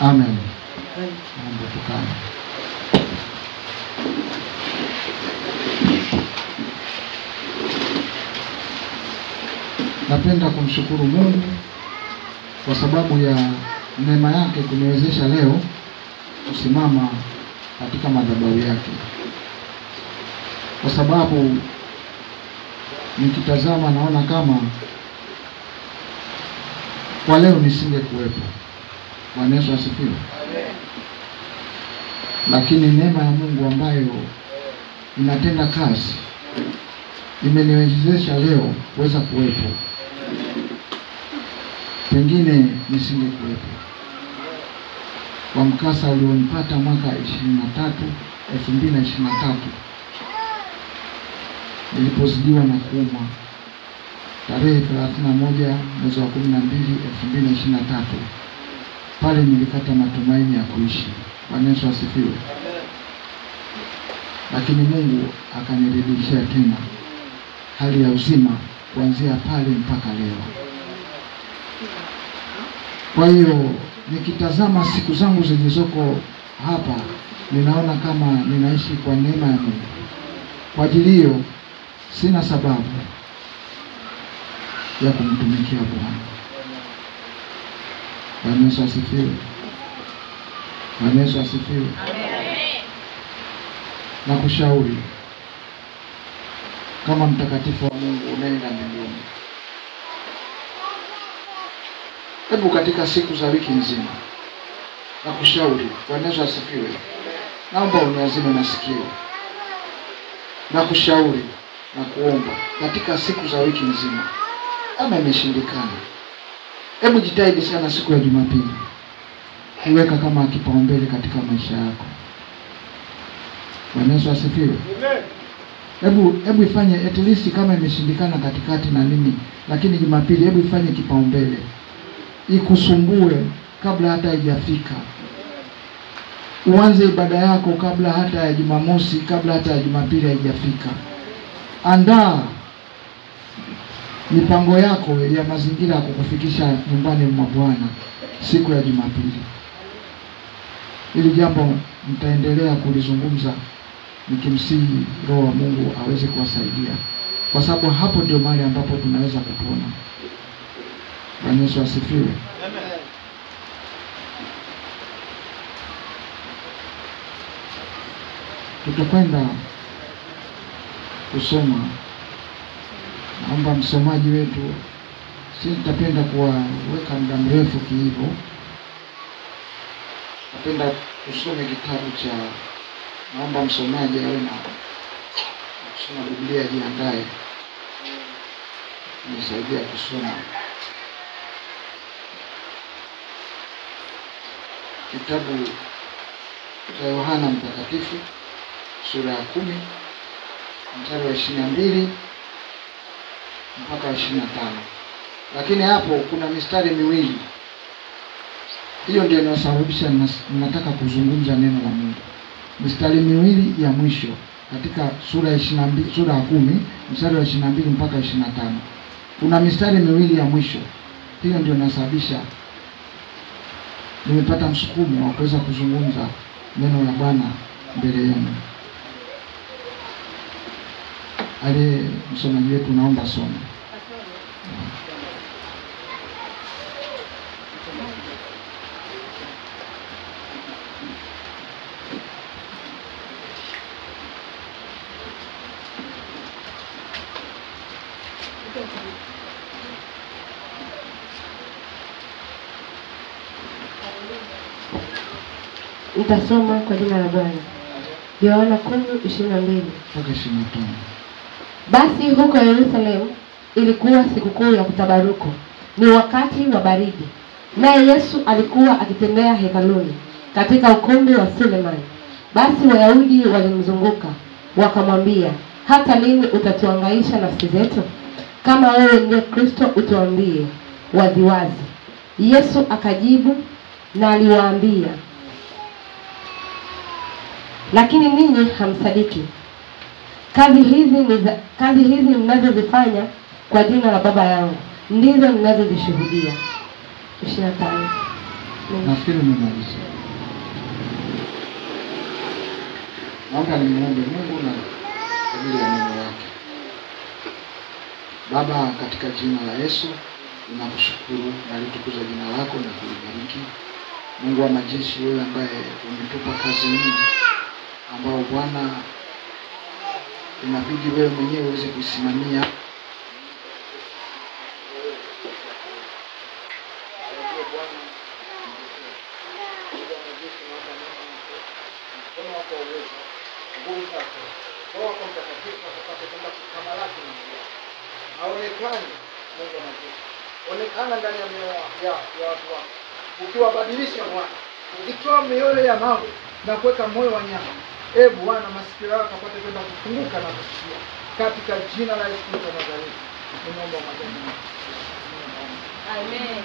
Amen. Napenda kumshukuru Mungu kwa sababu ya neema yake kuniwezesha leo kusimama katika madhabahu yake. Kwa sababu nikitazama naona kama kwa leo nisingekuwepo. Bwana Yesu asifiwe. Lakini neema ya Mungu ambayo inatenda kazi imeniwezesha leo kuweza kuwepo. Pengine nisingekuwepo. Kwa mkasa ulionipata mwaka 2023 nilipozidiwa na kuumwa tarehe 31 mwezi wa 12 2023, pale nilikata matumaini ya kuishi. Bwana Yesu asifiwe. Lakini Mungu akanirudishia tena hali ya uzima kuanzia pale mpaka leo. Kwa hiyo nikitazama siku zangu zilizoko hapa, ninaona kama ninaishi kwa neema ya Mungu. Kwa ajili hiyo sina sababu ya kumtumikia Bwana. Bwana Yesu asifiwe. Bwana Yesu asifiwe. Na kushauri kama mtakatifu wa Mungu unaenda mbinguni, hebu katika siku za wiki nzima na kushauri. Bwana Yesu asifiwe. Naomba uniazime masikio na kushauri na kuomba katika siku za wiki nzima. Kama imeshindikana, hebu jitahidi sana siku ya Jumapili kuweka kama kipaumbele katika maisha yako. Bwana Yesu asifiwe. Hebu ifanye at least, kama imeshindikana katikati na nini, lakini Jumapili hebu ifanye kipaumbele. Ikusumbue kabla hata haijafika. Uanze ibada yako kabla hata ya Jumamosi, kabla hata ya Jumapili haijafika. Andaa mipango yako ya mazingira ya kukufikisha nyumbani mwa Bwana siku ya Jumapili. Hili jambo nitaendelea kulizungumza nikimsihi Roho wa Mungu aweze kuwasaidia, kwa sababu hapo ndio mahali ambapo tunaweza kupona. Bwana Yesu asifiwe. Tutakwenda kusoma. Naomba msomaji wetu, si nitapenda kuweka muda mrefu hivyo. Napenda kusoma kitabu cha, naomba msomaji awe na kusoma Biblia, jiandae nisaidia kusoma kitabu cha Yohana Mtakatifu sura ya 10 mstari wa 22 mpaka 25. Lakini hapo kuna mistari miwili. Hiyo ndio inasababisha nataka kuzungumza neno la Mungu. Mistari miwili ya mwisho katika sura ya 22, sura ya 10 mstari wa 22 mpaka 25. Kuna mistari miwili ya mwisho. Hiyo ndio inasababisha nimepata msukumo wa kuweza kuzungumza neno la Bwana mbele yenu. Ale msomaji wetu, naomba soma. Nitasoma kwa jina la Bwana. Yohana 10:22 mpaka 25. Basi huko Yerusalemu ilikuwa sikukuu ya kutabaruku, ni wakati wa baridi, naye Yesu alikuwa akitembea hekaluni katika ukumbi wa Sulemani. Basi Wayahudi walimzunguka wakamwambia, hata lini utatuhangaisha nafsi zetu? Kama wewe ndiye Kristo, utuambie waziwazi. Yesu akajibu na aliwaambia, lakini ninyi hamsadiki. Kazi hizi mnazozifanya kwa jina la Baba yangu ndizo ninazozishuhudia. 25. Nafikiri nimemaliza. Naomba nimuombe Mungu na kwa ajili ya neno lake. Baba, katika jina la Yesu ninakushukuru na litukuza jina lako na kulibariki. Mungu wa majeshi, wewe ambaye umetupa kazi hii ambao Bwana inabidi wewe mwenyewe uweze kuisimamia. Onekana ndani ya mioyo ya watu wako, ukiwabadilisha Bwana, ukitoa mioyo ya mawe na kuweka moyo wa nyama. Bwana, masikio yako apate kwenda kufunguka na kusikia, katika jina la Yesu Kristo Nazareti ninaomba majani. Amen.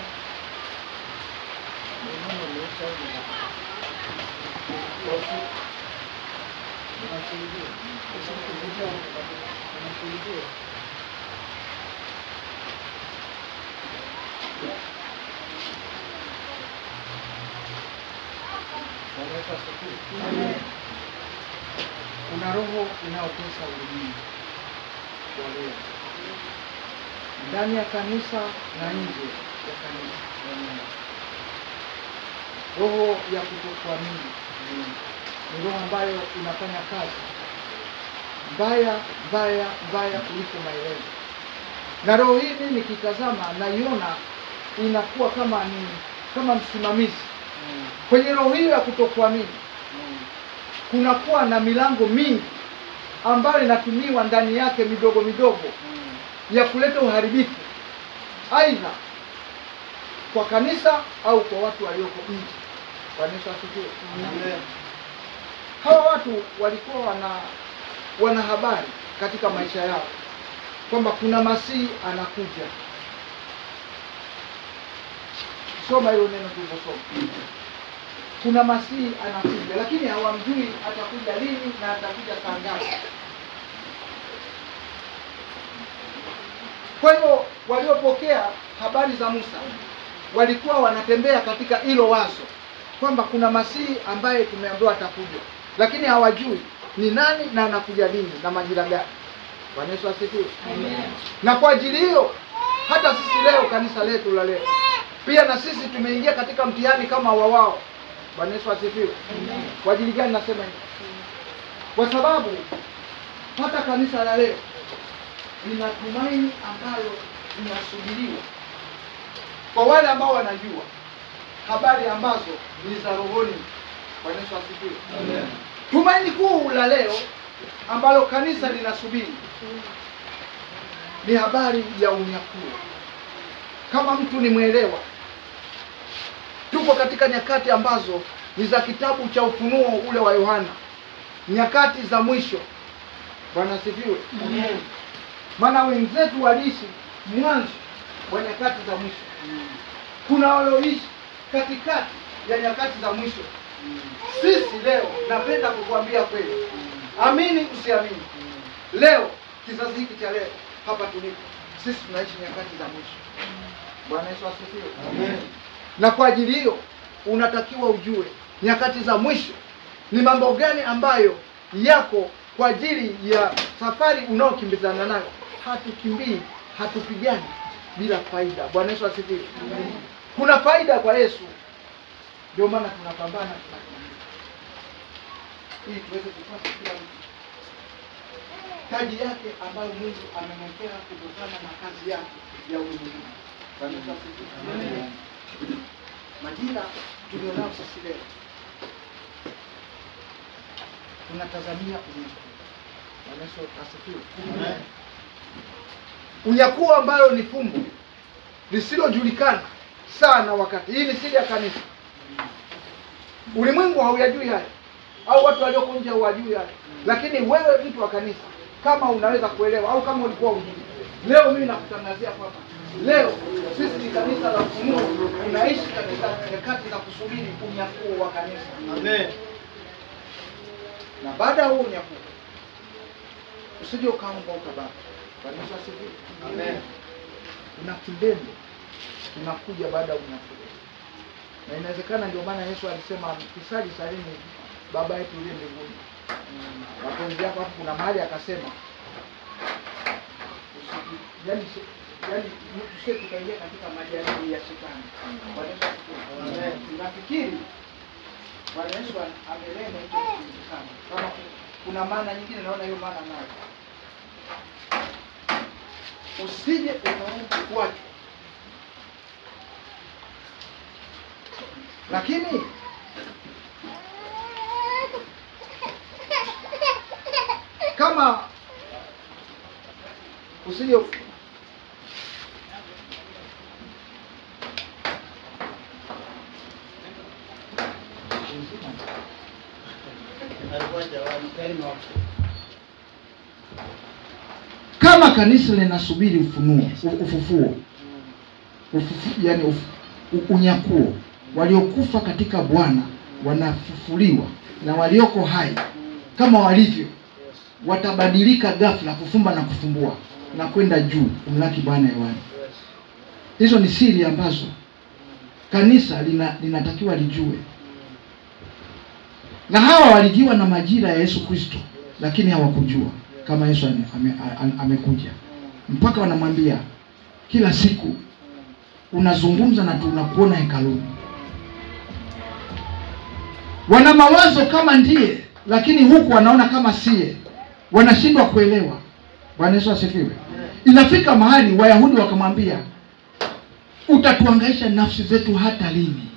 Kuna roho inayotesa ulimwengu wa leo, ndani ya kanisa na nje ya kanisa. Roho ya kutokuamini ni roho ambayo inafanya kazi mbaya kuliko maelezo. Na roho hii nikitazama naiona inakuwa kama msimamizi. Kwenye roho hiyo ya kutokuamini kunakuwa na milango mingi ambayo inatumiwa ndani yake midogo ya kuleta uharibifu, aidha kwa kanisa au kwa watu walioko nje. Kanisa asifiwe. Amen. Hawa watu walikuwa wana habari katika maisha yao kwamba kuna Masihi anakuja. Soma hilo neno tuliposoma. Kuna Masihi anakuja, lakini hawamjui atakuja lini na atakuja saa ngapi. Kwa hivyo waliopokea habari za Musa walikuwa wanatembea katika hilo wazo kwamba kuna Masihi ambaye tumeambiwa atakuja, lakini hawajui ni nani na anakuja lini na majira gani. Bwana Yesu asifiwe. Amen. Na kwa ajili hiyo hata sisi leo, kanisa letu la leo, pia na sisi tumeingia katika mtihani kama wao. Bwana Yesu asifiwe. Amen. Kwa ajili gani nasema hivi? Kwa sababu hata kanisa la leo lina tumaini ambalo linasubiriwa kwa wale ambao wanajua habari ambazo ni za rohoni. Bwana Yesu asifiwe. Amen. Tumaini kuu la leo ambalo kanisa linasubiri ni habari ya unyakuo. Kama mtu ni mwelewa, tuko katika nyakati ambazo ni za kitabu cha Ufunuo ule wa Yohana, nyakati za mwisho. Bwana asifiwe. Amen. Maana wenzetu waliishi mwanzo wa nyakati za mwisho. Kuna walioishi katikati ya nyakati za mwisho. Sisi leo, napenda kukuambia kweli, amini usiamini, leo kizazi hiki cha leo hapa tulipo sisi tunaishi nyakati za mwisho. Bwana Yesu asifiwe. Amen. Na kwa ajili hiyo unatakiwa ujue nyakati za mwisho ni mambo gani ambayo yako kwa ajili ya safari unaokimbizana nayo. Hatukimbii, hatupigani bila faida. Bwana Yesu asifiwe. Amen. Kuna faida kwa Yesu, ndio maana tunapambana ili tuweze kupata kila mtu taji yake ambayo Mungu amemwekea kutokana na kazi yake ya ulimwengu. Bwana Yesu asifiwe. Amen. Majira tulionao sisi leo tunatazamia unyakuo. Bwana Yesu asifiwe. Amen. Unyakuo ambayo ni fumbo lisilojulikana sana wakati. Hii ni siri ya kanisa. Ulimwengu hauyajui haya, au watu walioko nje hawajui haya, lakini wewe mtu wa kanisa, kama unaweza kuelewa au kama ulikuwa hujui, leo mimi nakutangazia kwamba leo sisi ni kanisa la Ufunuo, tunaishi katika nyakati za kusubiri unyakuo wa kanisa. Amen. Na baada ya huo unyakuo, usije ukaomba ukabaki. Kanisa sisi. Amen. Kuna kilele kinakuja baada ya unyakuo. Na inawezekana ndio maana Yesu alisema kisali salini Baba yetu uliye mbinguni. Wapenzi yako hapo, kuna mahali akasema yani tusije tukaingia katika majaribu ya shetani. Bwana Yesu asifiwe. Tunafikiri Bwana Yesu amelema hicho kitu sana. Kama kuna maana nyingine, naona hiyo maana nayo. Usije ukaomba kuacha. Lakini kama usije kama kanisa linasubiri ufufuo, yani unyakuo, waliokufa katika Bwana wanafufuliwa na walioko hai kama walivyo watabadilika ghafla, kufumba na kufumbua na kwenda juu kumlaki Bwana hewani. Hizo ni siri ambazo kanisa linatakiwa lijue. Na hawa walijua na majira ya Yesu Kristo, lakini hawakujua kama Yesu amekuja. Mpaka wanamwambia kila siku unazungumza na tunakuona hekaluni. Wana mawazo kama ndiye, lakini huku wanaona kama siye. Wanashindwa kuelewa. Bwana Yesu asifiwe. Inafika mahali Wayahudi wakamwambia, utatuangaisha nafsi zetu hata lini?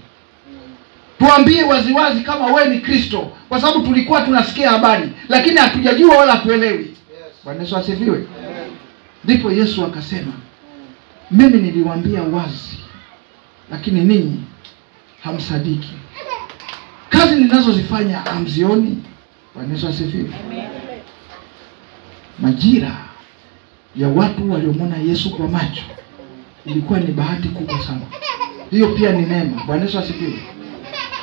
Tuambie waziwazi kama we ni Kristo, kwa sababu tulikuwa tunasikia habari lakini hatujajua wala hatuelewi. Bwana Yesu asifiwe. Ndipo Yesu akasema, mimi niliwaambia wazi, lakini ninyi hamsadiki. Kazi ninazozifanya hamzioni. Bwana Yesu asifiwe. Majira ya watu waliomwona Yesu kwa macho ilikuwa ni bahati kubwa sana. Hiyo pia ni neema. Bwana Yesu asifiwe.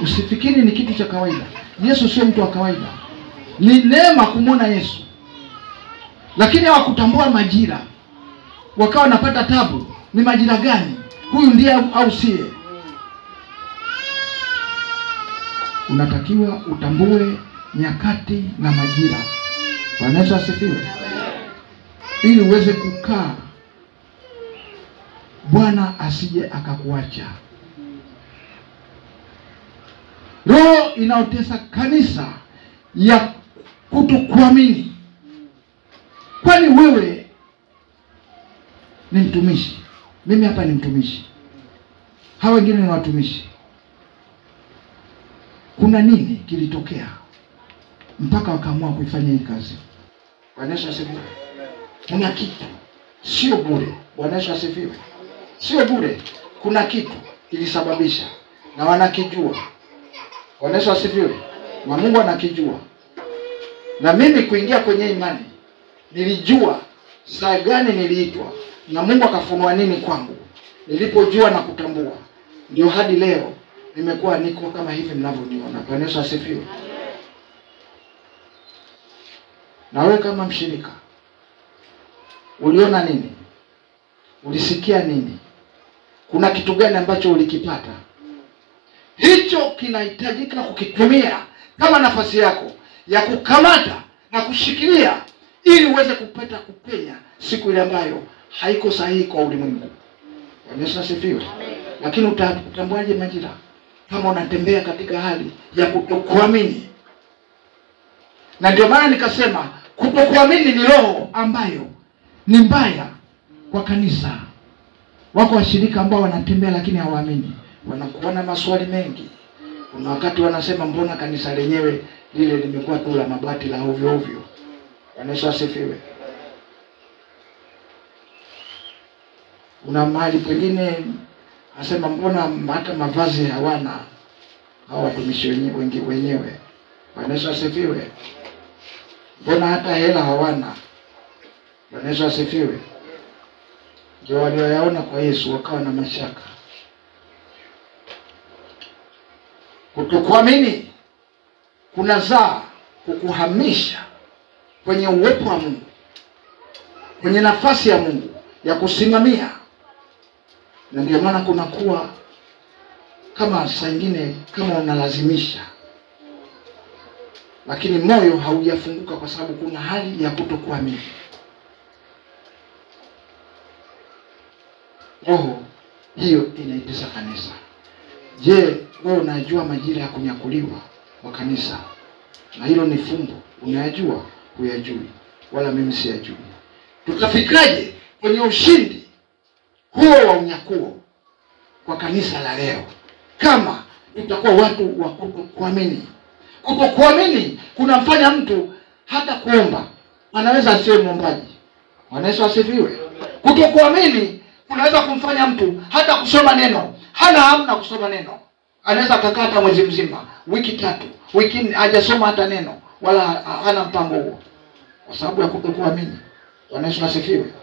Usifikiri ni kitu cha kawaida. Yesu sio mtu wa kawaida. Ni neema kumwona Yesu. Lakini hawakutambua majira. Wakawa wanapata tabu. Ni majira gani? Huyu ndiye au siye? Unatakiwa utambue nyakati na majira. Bwana Yesu asifiwe. Ili uweze kukaa, Bwana asije akakuacha. Roho inaotesa kanisa ya kutokuamini. Kwani wewe ni mtumishi. Mimi hapa ni mtumishi. Hawa wengine ni watumishi. Kuna nini kilitokea mpaka wakaamua kuifanya hii kazi? Bwana Yesu asifiwe. Kuna kitu, sio bure. Bwana Yesu asifiwe. Sio bure. Kuna kitu kilisababisha na wanakijua. Bwana Yesu asifiwe. Na Mungu anakijua. Na mimi kuingia kwenye imani nilijua saa gani niliitwa na Mungu akafunua nini kwangu. Nilipojua na kutambua, ndio hadi leo nimekuwa niko kama hivi mnavyoniona. Bwana Yesu asifiwe. Na wewe kama mshirika, uliona nini? Ulisikia nini? Kuna kitu gani ambacho ulikipata? Hicho kinahitajika kukitumia kama nafasi yako ya kukamata na kushikilia, ili uweze kupenya siku ile ambayo haiko sahihi kwa ulimwengu. Bwana Yesu asifiwe. Lakini utatambuaje majira kama unatembea katika hali ya kutokuamini? Na ndio maana nikasema kutokuamini ni roho ambayo ni mbaya kwa kanisa. Wako washirika ambao wanatembea lakini hawaamini. Wanakuwa na maswali mengi. Kuna wakati wanasema mbona kanisa lenyewe lile limekuwa tu la mabati la ovyo ovyo. Bwana Yesu asifiwe. Una mahali pengine asema mbona hata mavazi hawana hao watumishi wenyewe. Bwana Yesu asifiwe. Mbona hata hela hawana. Bwana Yesu asifiwe. Ndio walioyaona kwa Yesu wakawa na mashaka. Kutokuamini kunazaa kukuhamisha kwenye uwepo wa Mungu, kwenye nafasi ya Mungu ya kusimamia. Na ndio maana kunakuwa kama saa nyingine kama unalazimisha, lakini moyo haujafunguka kwa sababu kuna hali ya kutokuamini. Roho hiyo inaitesa kanisa. Je, wewe unajua majira ya kunyakuliwa kwa kanisa? Na hilo ni fumbo. Unayajua? Huyajui? Wala mimi siyajui. Tutafikaje kwenye ushindi huo wa unyakuo kwa kanisa la leo kama tutakuwa watu wa kutokuamini? Kutokuamini kunamfanya mtu hata kuomba anaweza asiwe mwombaji. Bwana Yesu asifiwe. Kutokuamini kunaweza kumfanya mtu hata kusoma neno hana hamna kusoma neno. Anaweza akakata mwezi mzima, wiki 3, wiki hajasoma hata neno, wala hana mpango huo kwa sababu ya kutokuamini. Bwana Yesu asifiwe.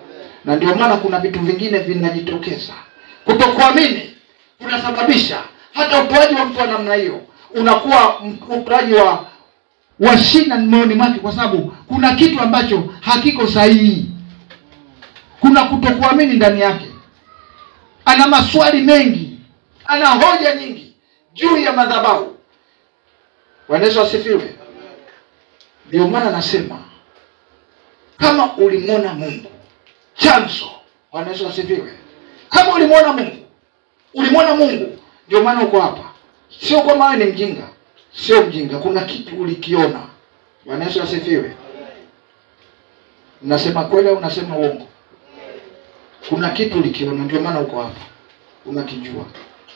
Na ndio maana kuna vitu vingine vinajitokeza. Kutokuamini kunasababisha hata utoaji wa mtu wa namna hiyo unakuwa utoaji wa shina moyoni mwake, kwa sababu kuna kitu ambacho hakiko sahihi. Kuna kutokuamini ndani yake. Ana maswali mengi, ana hoja nyingi juu ya madhabahu. Bwana Yesu asifiwe. Ndio maana nasema kama ulimwona Mungu chanzo. Bwana Yesu asifiwe. Kama ulimwona Mungu, ndio maana uko hapa. Sio kwa maana ni mjinga, sio mjinga, kuna kitu ulikiona. Bwana Yesu asifiwe. Unasema kweli au unasema uongo? Kuna kitu ulikiona, ndio maana uko hapa. Unakijua.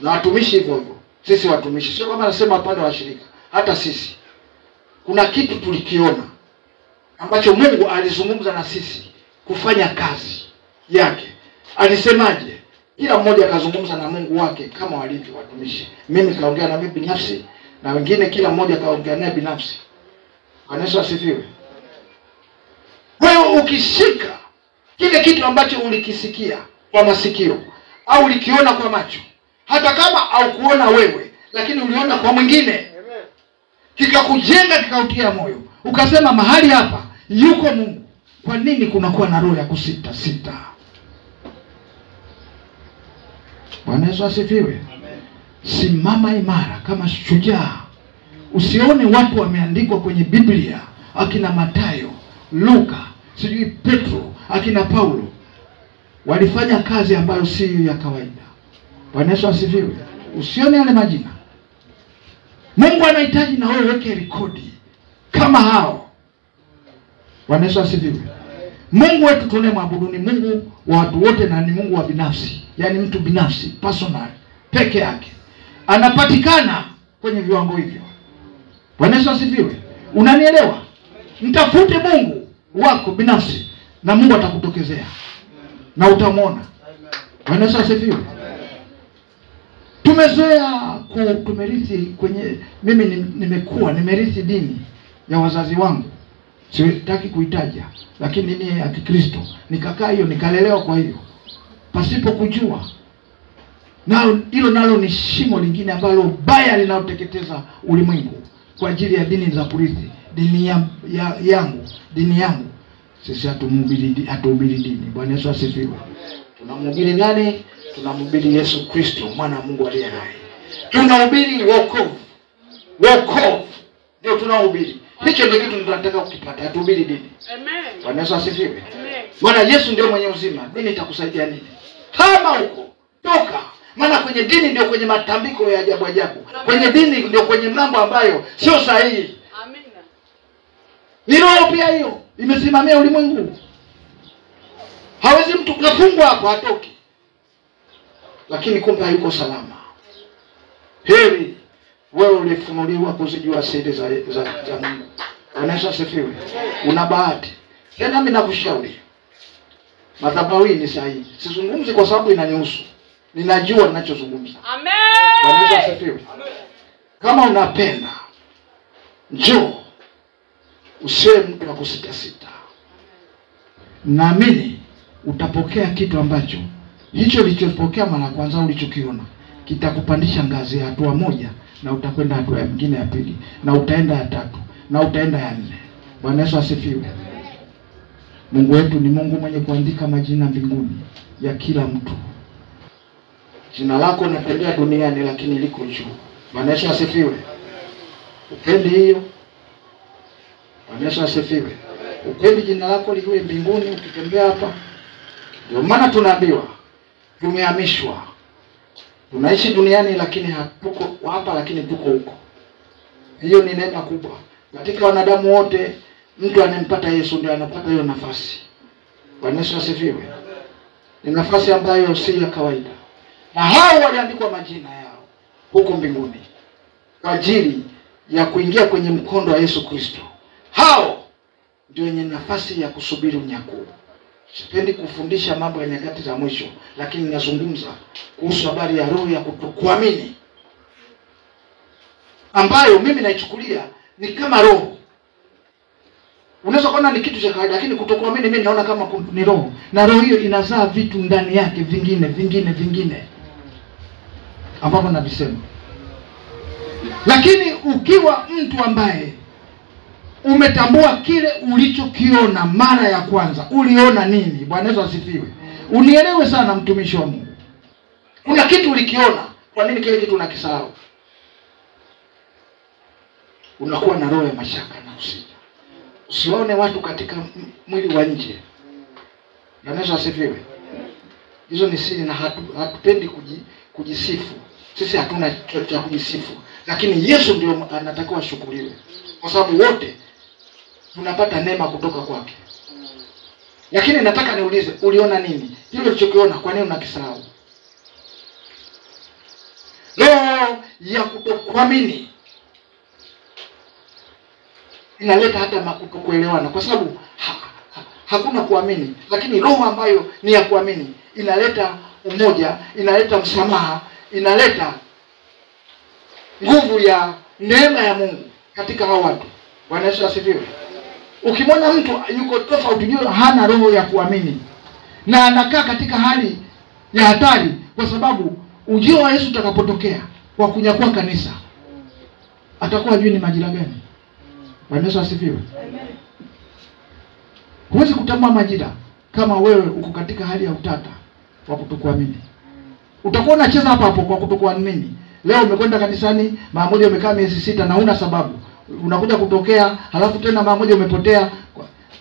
Na watumishi hivyo hivyo. Sisi watumishi, sio kama nasema upande wa shirika, hata sisi kuna kitu tulikiona ambacho Mungu alizungumza na sisi kufanya kazi yake. Alisemaje? Kila mmoja akazungumza na Mungu wake kama walivyo watumishi. Mimi kaongea na mimi binafsi, na wengine kila mmoja kaongea naye binafsi. Bwana Yesu asifiwe. Wewe ukishika kile kitu ambacho ulikisikia kwa masikio au ulikiona kwa macho, hata kama haukuona wewe lakini uliona kwa mwingine, kikakujenga, kikautia moyo, ukasema mahali hapa yuko Mungu. Kwa nini kunakuwa na roho ya kusita? Bwana Yesu asifiwe. Simama imara kama shujaa. Usione watu wameandikwa kwenye Biblia, akina Mathayo, Luka, sijui Petro, akina Paulo, walifanya kazi ambayo si ya kawaida. Bwana Yesu asifiwe. Usione yale majina. Mungu anahitaji na wewe weke rekodi kama hao. Bwana Yesu asifiwe. Mungu wetu tunayemwabudu ni Mungu wa watu wote, na ni Mungu wa binafsi. Yaani mtu binafsi, personal, peke yake. Anapatikana kwenye viwango hivyo. Bwana Yesu asifiwe. Unanielewa? Mtafute Mungu wako binafsi na Mungu atakutokezea na utamwona. Bwana Yesu asifiwe. Tumezoea tumerithi kwenye, mimi nimerithi dini ya wazazi wangu. Sitaki kuitaja, lakini ni ya Kikristo. Nikakaa hiyo, nikalelewa kwa hiyo pasipo kujua. Na hilo nalo ni shimo lingine ambalo baya linaloteketeza ulimwengu kwa ajili ya dini za kurithi. Dini yangu. Sisi hatuhubiri dini. Bwana Yesu asifiwe. Tunamhubiri nani? Tunamhubiri Yesu Kristo, mwana wa Mungu aliye hai. Tunahubiri wokovu. Ndio tunahubiri. Hicho ndio kitu tunataka ukipata. Hatuhubiri dini. Amen. Bwana Yesu asifiwe. Amen. Bwana Yesu ndio mwenye uzima. Dini itakusaidia nini? Kama huko toka. Maana kwenye dini ndio kwenye matambiko ya ajabu. Kwenye dini ndio kwenye mambo ambayo sio sahihi. Amen. Ni roho pia hiyo imesimamia ulimwengu. Hawezi mtu kufungwa hapo hatoki. Lakini kumbe hayuko salama. Heri wewe ulifunuliwa kuzijua siri za Mungu. Bwana Yesu asifiwe. Una bahati. Tena mimi nakushauri. Madhabahuni ni sahihi. Sizungumzi kwa sababu inanihusu. Ninajua ninachozungumza. Amen. Bwana Yesu asifiwe. Kama unapenda, njoo. Usiwe mtu wa kusita sita. Naamini utapokea kitu ambacho hicho ulichopokea mara kwanza ulichokiona kitakupandisha ngazi ya hatua moja, na utakwenda hatua nyingine ya pili, na utaenda ya tatu, na utaenda ya nne. Bwana Yesu asifiwe. Mungu wetu ni Mungu mwenye kuandika majina mbinguni ya kila mtu. Jina lako linatembea duniani lakini liko juu. Bwana Yesu asifiwe. Upendi hiyo? Bwana Yesu asifiwe. Upendi jina lako liwe mbinguni ukitembea hapa? Ndio maana tunaambiwa tumehamishwa. Tunaishi duniani lakini hatuko hapa, lakini tuko huko. Hiyo ni neema kubwa. Katika wanadamu wote, mtu anempata Yesu ndiye anapata hiyo nafasi. Bwana Yesu asifiwe. Ni nafasi ambayo si ya kawaida. Na hao waliandikwa majina yao huko mbinguni kwa ajili ya kuingia kwenye mkondo wa Yesu Kristo. Hao ndio wenye nafasi ya kusubiri unyakuo. Sipendi kufundisha mambo ya nyakati za mwisho, lakini ninazungumza kuhusu habari ya roho ya kutokuamini, ambayo mimi naichukulia ni kama roho. Unaweza kuona ni kitu cha kawaida, lakini kutokuamini mimi naona kama ni roho. Na roho hiyo inazaa vitu ndani yake vingine ambavyo navisema. Lakini ukiwa mtu ambaye umetambua kile ulichokiona mara ya kwanza, uliona nini? Bwana Yesu asifiwe. Unielewe sana mtumishi wa Mungu. Kuna kitu ulikiona, kwa nini kile kitu unakisahau? Unakuwa na roho ya mashaka na usija. Usione watu katika mwili wa nje. Bwana Yesu asifiwe. Hizo ni siri, na hatupendi kujisifu. Sisi hatuna cha kujisifu, lakini Yesu ndio anatakiwa ashukuriwe, kwa sababu wote tunapata neema kutoka kwake. Lakini nataka niulize, uliona nini? Kile ulichokiona, kwa nini unakisahau? Roho ya kutokuamini inaleta hata kutokuelewana, kwa sababu hakuna kuamini. Lakini roho ambayo ni ya kuamini inaleta umoja, inaleta msamaha, inaleta nguvu ya neema ya Mungu katika hao watu. Bwana Yesu asifiwe. Ukimwona mtu yuko tofauti, jua hana roho ya kuamini, na anakaa katika hali ya hatari, kwa sababu ujio wa Yesu utakapotokea kwa kunyakua kanisa, atakuwa juu ni majira gani? Bwana Yesu asifiwe. Huwezi kutambua majira kama wewe uko katika hali ya utata wa kutokuamini. Utakuwa unacheza hapa hapo kwa kutokuamini. Leo umekwenda kanisani, mara moja umekaa miezi 6 na huna sababu. Unakuja kutokea, halafu tena mara moja umepotea.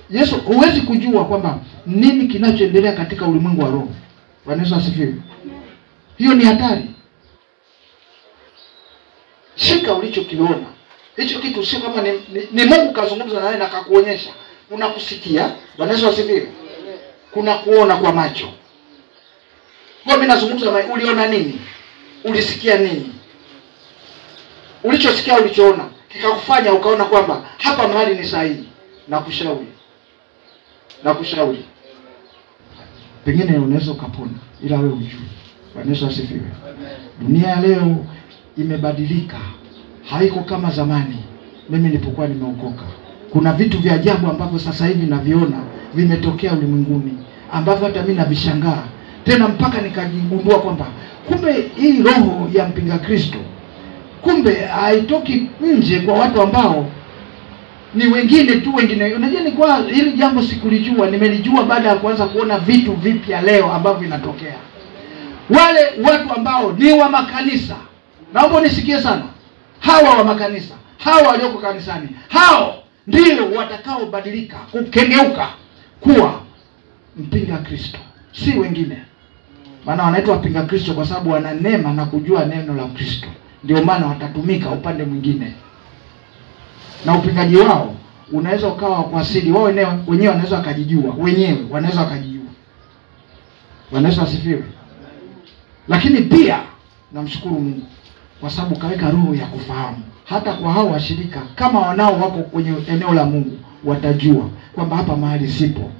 Yesu, huwezi kujua kwamba nini kinachoendelea katika ulimwengu wa roho. Bwana Yesu asifiwe. Hiyo ni hatari. Shika ulichokiona. Hicho kitu sio kama ni Mungu kazungumza nawe na kakuonyesha. Unakusikia. Bwana Yesu asifiwe. Kuna kuona kwa macho. Kwa mimi nazungumza, uliona nini? Ulisikia nini? Ulichosikia, ulichoona kikakufanya ukaona kwamba hapa mahali ni sahihi. Nakushauri. Pengine unaweza ukapona, ila wewe hujui. Bwana Yesu asifiwe. Dunia ya leo imebadilika. Haiko kama zamani mimi nilipokuwa nimeokoka. Kuna vitu vya ajabu ambavyo sasa hivi naviona vimetokea ulimwenguni, ambavyo hata mimi navishangaa. Tena mpaka nikajigundua kwamba kumbe hii roho ya mpinga Kristo kumbe haitoki nje kwa watu ambao ni wengine tu. Unajua ni kwa hili jambo sikulijua, nimelijua baada ya kuanza kuona vitu vipya leo ambavyo vinatokea. Wale watu ambao ni wa makanisa, naomba nisikie sana. Hawa wa makanisa, hawa walioko kanisani, hao ndio watakao badilika, kukengeuka kuwa mpinga Kristo, si wengine. Maana wanaitwa wapinga Kristo kwa sababu wana neema na kujua neno la Kristo. Ndio maana watatumika upande mwingine. Na upingaji wao unaweza ukawa kwa asili wao wenyewe wanaweza wakajijua, wanaweza wakajijua. Bwana Yesu asifiwe. Lakini pia namshukuru Mungu kwa sababu kaweka roho ya kufahamu. Hata kwa hao washirika kama wanao wako kwenye eneo la Mungu, watajua kwamba hapa mahali sipo.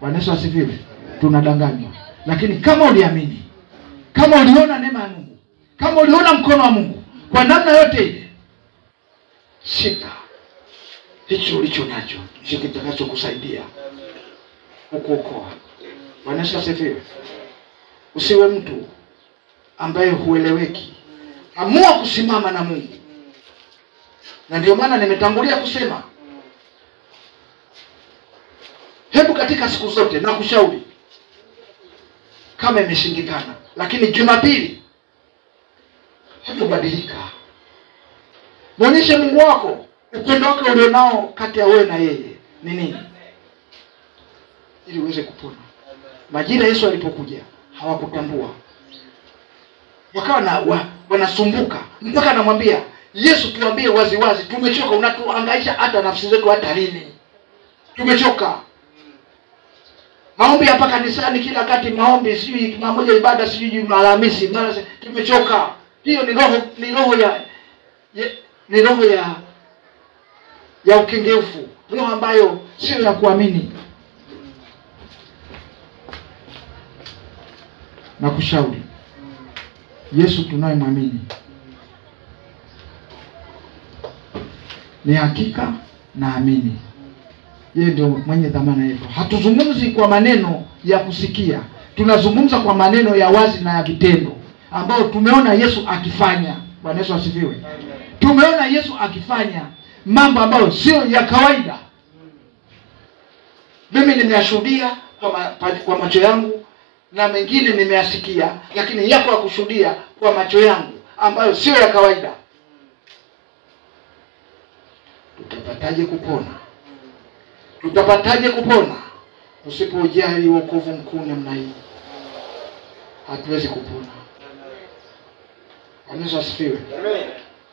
Bwana Yesu asifiwe. tunadanganywa. Lakini kama uliamini, kama uliona neema ya Mungu, kama uliona mkono wa Mungu kwa namna yote ile, shika hicho ulicho nacho, hicho kitakachokusaidia kukuokoa. Bwana Yesu asifiwe. Usiwe mtu ambaye hueleweki. Amua kusimama na Mungu. Na ndio maana nimetangulia kusema, hebu katika siku zote na kushauri, kama imeshindikana, lakini Jumapili hebu badilika. Muonyeshe Mungu wako upendo wake ulionao kati ya wewe na yeye ni nini, ili uweze kupona. Majira Yesu alipokuja hawakutambua, wakawa wanasumbuka, mpaka anamwambia Yesu, tuambie wazi wazi, tumechoka, unatuhangaisha hata nafsi zetu, hata lini? Tumechoka. Maombi hapa kanisani kila wakati maombi, sijui mamoja ibada, sijui Alhamisi, mara tumechoka. Hiyo ni roho ya ukengeufu, roho ambayo sio ya kuamini. Na kushauri, Yesu tunayemwamini ni hakika na amini. Yeye ndio mwenye dhamana yetu. Hatuzungumzi kwa maneno ya kusikia, tunazungumza kwa maneno ya wazi na ya vitendo ambao tumeona Yesu akifanya. Bwana Yesu asifiwe. Tumeona Yesu akifanya mambo ambayo sio ya kawaida. Mimi nimeyashuhudia kwa macho yangu, na mengine nimeyasikia, lakini yako ya kushuhudia kwa macho yangu ambayo sio ya kawaida. Tutapataje kupona? Tutapataje kupona usipojali wokovu mkuu namna hii? Hatuwezi kupona. Yesu asifiwe. Amen.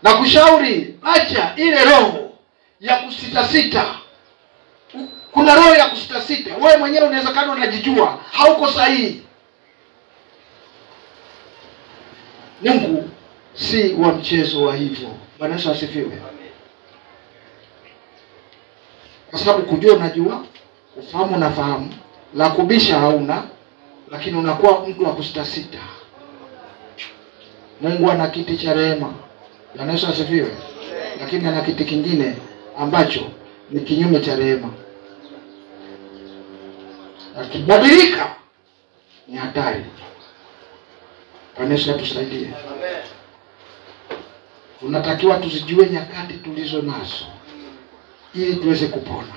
Na kushauri, acha ile roho ya kusita. Kuna roho ya kusita. Wewe mwenyewe unaweza kana unajijua hauko sahihi. Mungu si wa mchezo wa hivyo. Bwana Yesu asifiwe. Kwa sababu kujua unajua, ufahamu unafahamu, la kubisha hauna, lakini unakuwa mtu wa kusita. Mungu ana kiti cha rehema. Bwana Yesu asifiwe. Lakini ana kiti kingine ambacho ni kinyume cha rehema. Akibadilika ni hatari. Bwana Yesu atusaidie. Amen. Tunatakiwa tuzijue nyakati tulizo nazo ili tuweze kupona.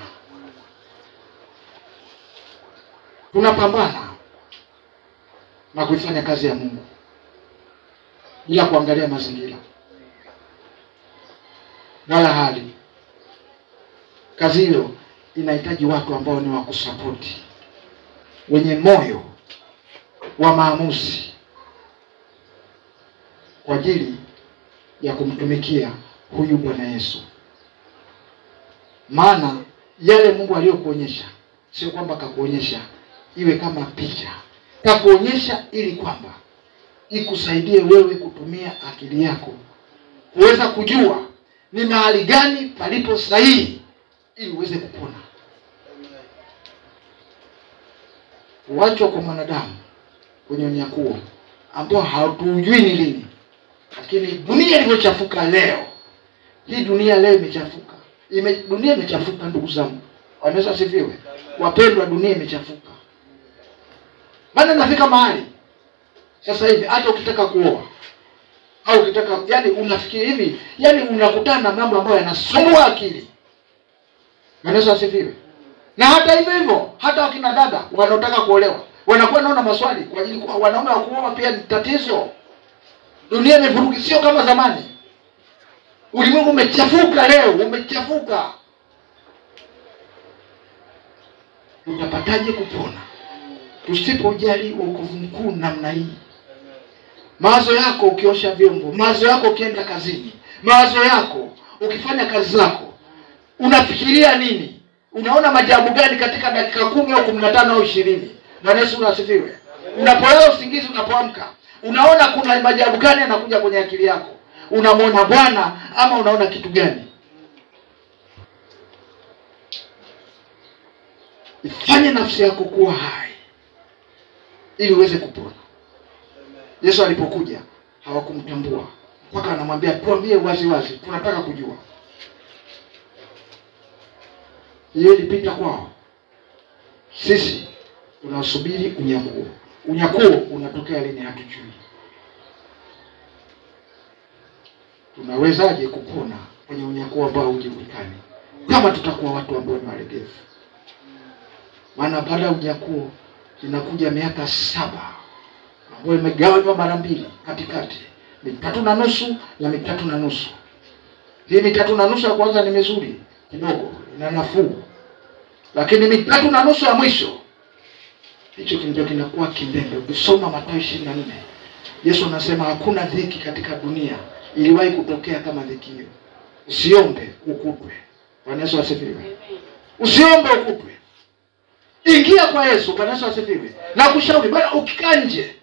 Tunapambana na kuifanya kazi ya Mungu bila kuangalia mazingira wala hali. Kazi hiyo inahitaji watu ambao ni wa kusapoti, wenye moyo wa maamuzi kwa ajili ya kumtumikia huyu Bwana Yesu. Maana yale Mungu aliyokuonyesha sio kwamba kakuonyesha iwe kama picha. Kakuonyesha ili kwamba ikusaidie wewe kutumia akili yako kuweza kujua ni mahali gani palipo sahihi ili uweze kupona. Kuachwa kwa mwanadamu kwenye unyakuo ambao hatujui ni lini. Lakini dunia ilivyochafuka leo. Hii dunia leo imechafuka. Dunia imechafuka ndugu zangu. Bwana Yesu asifiwe. Wapendwa, dunia imechafuka. Maana nafika mahali sasa hivi hata ukitaka kuoa au ukitaka, yani unafikiri hivi, yani unakutana na mambo ambayo yanasumbua akili. Bwana Yesu asifiwe. Na hata hivyo hata wakina dada wanaotaka kuolewa wanakuwa naona maswali kwa ajili kwa wanaume wa kuoa pia ni tatizo. Dunia imevuruga, sio kama zamani. Ulimwengu umechafuka leo, umechafuka. Tutapataje kupona tusipojali wokovu mkuu namna hii? Mawazo yako ukiosha vyombo, mawazo yako ukienda kazini, mawazo yako ukifanya kazi zako, unafikiria nini? Unaona maajabu gani katika dakika 10 au 15 au 20? Bwana Yesu asifiwe. Unapolala usingizi, unapoamka, unaona kuna maajabu gani yanakuja kwenye akili yako? Unamwona Bwana ama unaona kitu gani? Ifanye nafsi yako kuwa hai. ili uweze kupona. Yesu alipokuja hawakumtambua, mpaka anamwambia tuambie wazi wazi, tunataka kujua. Yeye ilipita kwao. Sisi tunasubiri unyakuo. Unyakuo unatokea lini hatujui. Tunawezaje kupona kwenye unyakuo ambao hujulikani kama tutakuwa watu ambao ni walegevu? Maana baada ya unyakuo inakuja miaka 7 ambayo imegawanywa mara 2 katikati, 3.5 na 3.5. Hii 3.5 ya kwanza ni mizuri kidogo, ina nafuu. Lakini 3.5 ya mwisho, hicho ndio kinakuwa kimbembe. Ukisoma Mathayo 24, Yesu anasema hakuna dhiki katika dunia iliwahi kutokea kama dhiki hiyo. Usiombe ukutwe. Bwana Yesu asifiwe. Usiombe ukutwe. Ingia kwa Yesu. Bwana Yesu asifiwe. Na kushauri bwana, ukikaa nje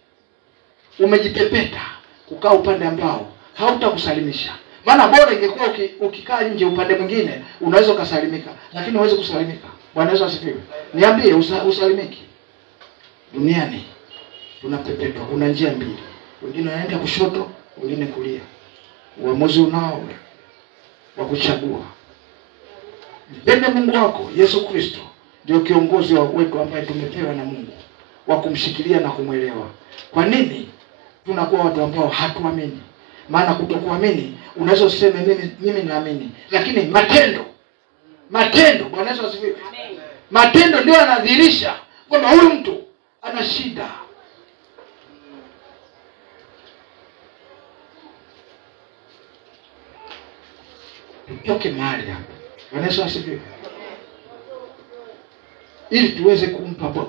umejipepeta kukaa upande ambao hautakusalimisha. Maana bora ingekuwa ukikaa nje upande mwingine unaweza kusalimika, lakini huwezi kusalimika. Bwana Yesu asifiwe. Niambie usalimiki. Duniani tunapepetwa, kuna njia 2. Wengine wanaenda kushoto, wengine kulia. Uamuzi unao wa kuchagua. Mpende Mungu wako. Yesu Kristo ndio kiongozi wetu ambaye tumepewa na Mungu wa kumshikilia na kumwelewa. Kwa nini tunakuwa watu ambao hatuamini? Maana kutokuamini unaweza useme mimi naamini, lakini matendo Bwana Yesu asifiwe. Matendo ndio yanadhihirisha kwamba huyu mtu ana shida. Tutoke mahali hapa. Bwana Yesu asifiwe. Ili tuweze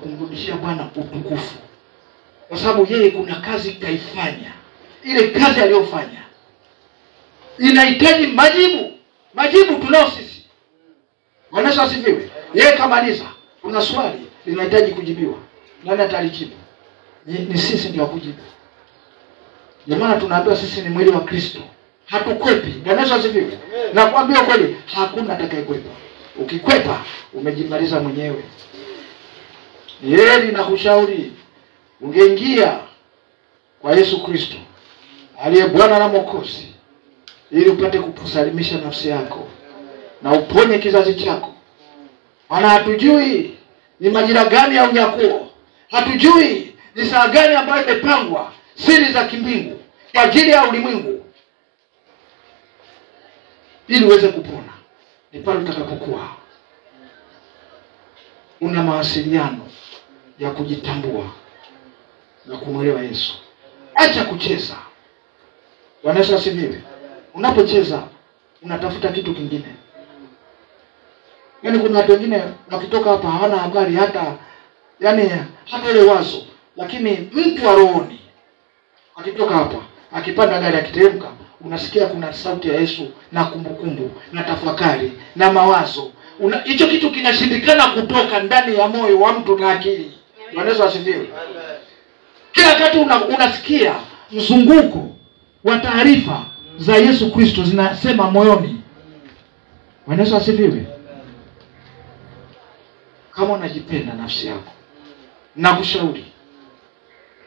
kumrudishia Bwana utukufu. Kwa sababu yeye kuna kazi kaifanya. Ile kazi aliyofanya inahitaji majibu. Majibu tunao sisi. Bwana Yesu asifiwe. Yeye kamaliza. Kuna swali linahitaji kujibiwa. Nani atalijibu? Ni sisi ndio kujibu. Ndio maana tunaambiwa sisi ni mwili wa Kristo. Hatukwepi. Bwana Yesu asifiwe. Na kuambia kweli, hakuna atakayekwepa. Ukikwepa umejimaliza mwenyewe. Yeye ninakushauri ungeingia kwa Yesu Kristo aliye Bwana na Mwokozi, ili upate kukusalimisha nafsi yako na uponye kizazi chako. Maana hatujui ni majira gani ya unyakuo. Hatujui ni saa gani ambayo imepangwa siri za kimbingu kwa ajili ya ulimwengu. Ili uweze kupona ni pale utakapokuwa una mawasiliano ya kujitambua na kumwelewa Yesu. Acha kucheza. Bwana Yesu asifiwe. Unapocheza unatafuta kitu kingine. Yaani kuna watu wengine wakitoka hapa hawana habari hata ile wazo, lakini mtu wa rohoni akitoka hapa akipanda gari akiteremka, unasikia kuna sauti ya Yesu na kumbukumbu na tafakari na mawazo. Hicho kitu kinashindikana kutoka ndani ya moyo wa mtu na akili. Bwana Yesu asifiwe. Kila wakati unasikia mzunguko wa taarifa za Yesu Kristo zinasema moyoni. Bwana Yesu asifiwe. Kama unajipenda nafsi yako, na kushauri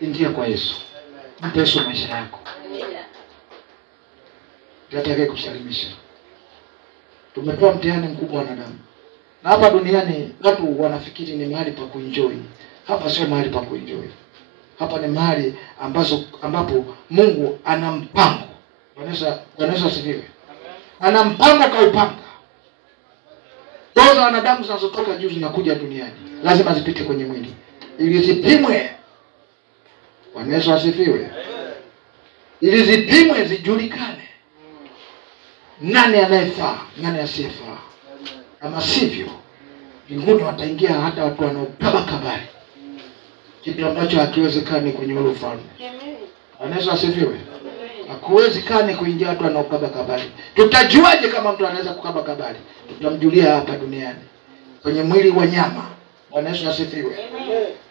ingia kwa Yesu. Mpe Yesu maisha yako. Tatake kusalimisha. Tumepewa mtihani mkubwa wanadamu. Na hapa duniani watu wanafikiri ni mahali pa kuenjoy. Hapa sio mahali pa kuenjoy. Hapa ni mahali ambapo Mungu ana mpango. Bwana Yesu asifiwe. Ana mpango kaupanga. Roho za wanadamu zinazotoka juu zinakuja duniani lazima zipite kwenye mwili ili zipimwe. Bwana Yesu asifiwe. Ili zipimwe zijulikane nani anayefaa, nani asiyefaa. Kama sivyo, mbinguni wataingia hata watu wanaokaba kabari. Kitu ambacho hakiwezekani kwenye ule ufalme. Bwana Yesu asifiwe. Hakuwezekani kuingia watu wanaokaba kabari. Tutajuaje kama mtu anaweza kukaba kabari? Tutamjulia hapa duniani kwenye mwili wa nyama. Bwana Yesu asifiwe.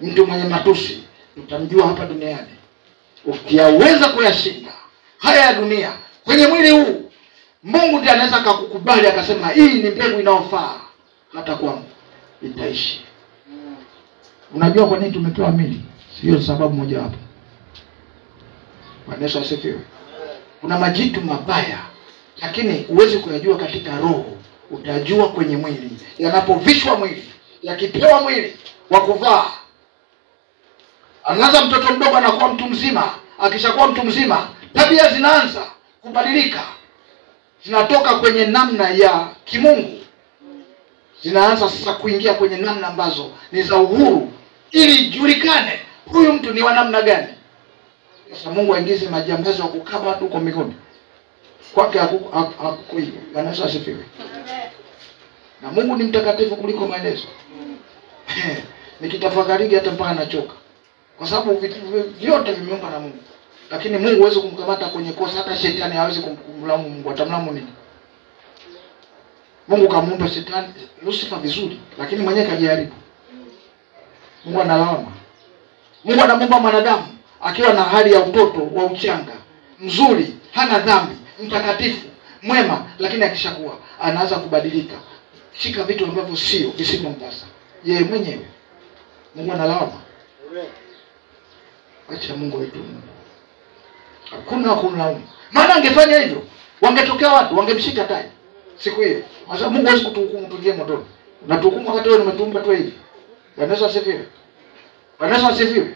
Mtu mwenye matusi tutamjua hapa duniani. Ukiweza kuyashinda haya ya dunia kwenye mwili huu, Mungu ndiye anaweza akakukubali akasema hii ni mbegu inayofaa hata kwangu itaishi. Unajua kwa nini tumepewa mwili? Hiyo ni sababu moja hapo. Bwana Yesu asifiwe. Kuna majitu mabaya, lakini uwezi kuyajua katika roho, utajua kwenye mwili. Yanapovishwa mwili, yakipewa mwili wa kuvaa. Anaanza mtoto mdogo anakuwa mtu mzima, akishakuwa mtu mzima, tabia zinaanza kubadilika. Zinatoka kwenye namna ya kimungu, zinaanza sasa kuingia kwenye namna ambazo ni za uhuru, ili ijulikane huyu mtu ni wa namna gani. Sasa Mungu aingize majambazi wa kukaba watu kwa mikono. Kwake hakuko hivyo. Bwana Yesu asifiwe. Na Mungu ni mtakatifu kuliko maelezo. Nikitafakari hata mpaka nachoka. Kwa sababu vitu vyote vimeumbwa na Mungu. Lakini Mungu hawezi kumkamata kwenye kosa, hata shetani hawezi kumlaumu Mungu. Atamlaumu nini? Mungu kamuumba shetani Lucifer vizuri, lakini mwenyewe kajiharibu. Mungu analawama. Mungu anamuumba mwanadamu akiwa na hali ya utoto wa uchanga, mzuri, hana dhambi, mtakatifu, mwema, lakini akishakuwa anaanza kubadilika. Shika vitu ambavyo sio visivyompasa yeye mwenyewe. Mungu analawama. Acha Mungu wetu. Hakuna kumlaumu. Maana angefanya hivyo, wangetokea watu, wangemshika tai siku hiyo. Kwa sababu Mungu hawezi kutuhukumu tujie motoni. Na tuhukumu wakati wewe umetumba tu hivi. Bwana Yesu asifiwe. Bwana Yesu asifiwe.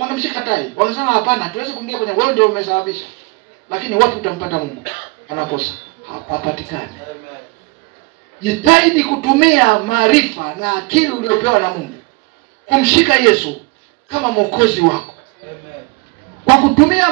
Wangemshika tai. Wanasema hapana, tuweze kuingia kwenye wewe ndio umesababisha. Lakini wapi utampata Mungu? Anakosa. Hapapatikani. Jitahidi kutumia maarifa na akili uliyopewa na Mungu kumshika Yesu kama mwokozi wako. Kwa kutumia